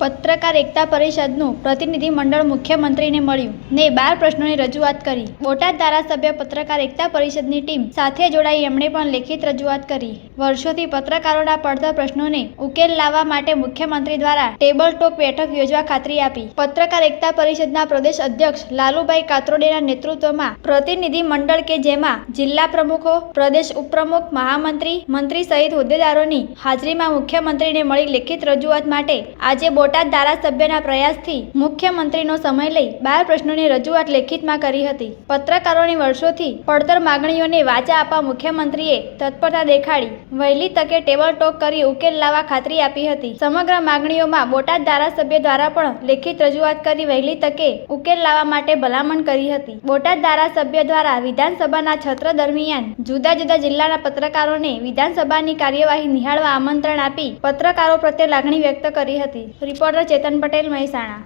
પત્રકાર એકતા પરિષદનું પ્રતિનિધિ મંડળ મુખ્યમંત્રીને મળ્યું ને બાર પ્રશ્નોની રજૂઆત કરી. બોટાદ ધારાસભ્ય પત્રકાર એકતા પરિષદની ટીમ સાથે જોડાઈ એમણે પણ લેખિત રજૂઆત કરી. વર્ષોથી પત્રકારોના પડતા પ્રશ્નોને ઉકેલ લાવવા માટે મુખ્યમંત્રી દ્વારા ટેબલ ટોક બેઠક યોજવા ખાતરી આપી. પત્રકાર એકતા પરિષદના પ્રદેશ અધ્યક્ષ લાલુભાઈ કાત્રોડેના નેતૃત્વમાં પ્રતિનિધિ મંડળ કે જેમાં જિલ્લા પ્રમુખો, પ્રદેશ ઉપપ્રમુખ, મહામંત્રી, મંત્રી સહિત હોદ્દેદારોની હાજરીમાં મુખ્યમંત્રીને મળી લેખિત રજૂઆત માટે આજે બોટાદ ધારાસભ્યના પ્રયાસથી મુખ્યમંત્રીનો સમય લઈ બાર પ્રશ્નોની રજૂઆત લેખિતમાં કરી હતી. પત્રકારોની વર્ષોથી પડતર માગણીઓને વાચા આપવા મુખ્યમંત્રીએ તત્પરતા દેખાડી, વહેલી તકે ટેબલ ટોક કરી ઉકેલ લાવવા ખાતરી આપી હતી. સમગ્ર માગણીઓમાં બોટાદ ધારાસભ્ય દ્વારા પણ લેખિત રજૂઆત કરી વહેલી તકે ઉકેલ લાવવા માટે ભલામણ કરી હતી. બોટાદ ધારાસભ્ય દ્વારા વિધાનસભાના છત્ર દરમિયાન જુદા જુદા જિલ્લાના પત્રકારોને વિધાનસભાની કાર્યવાહી નિહાળવા આમંત્રણ આપી પત્રકારો પ્રત્યે લાગણી વ્યક્ત કરી હતી. રિપોર્ટર ચેતન પટેલ મહેસાણા.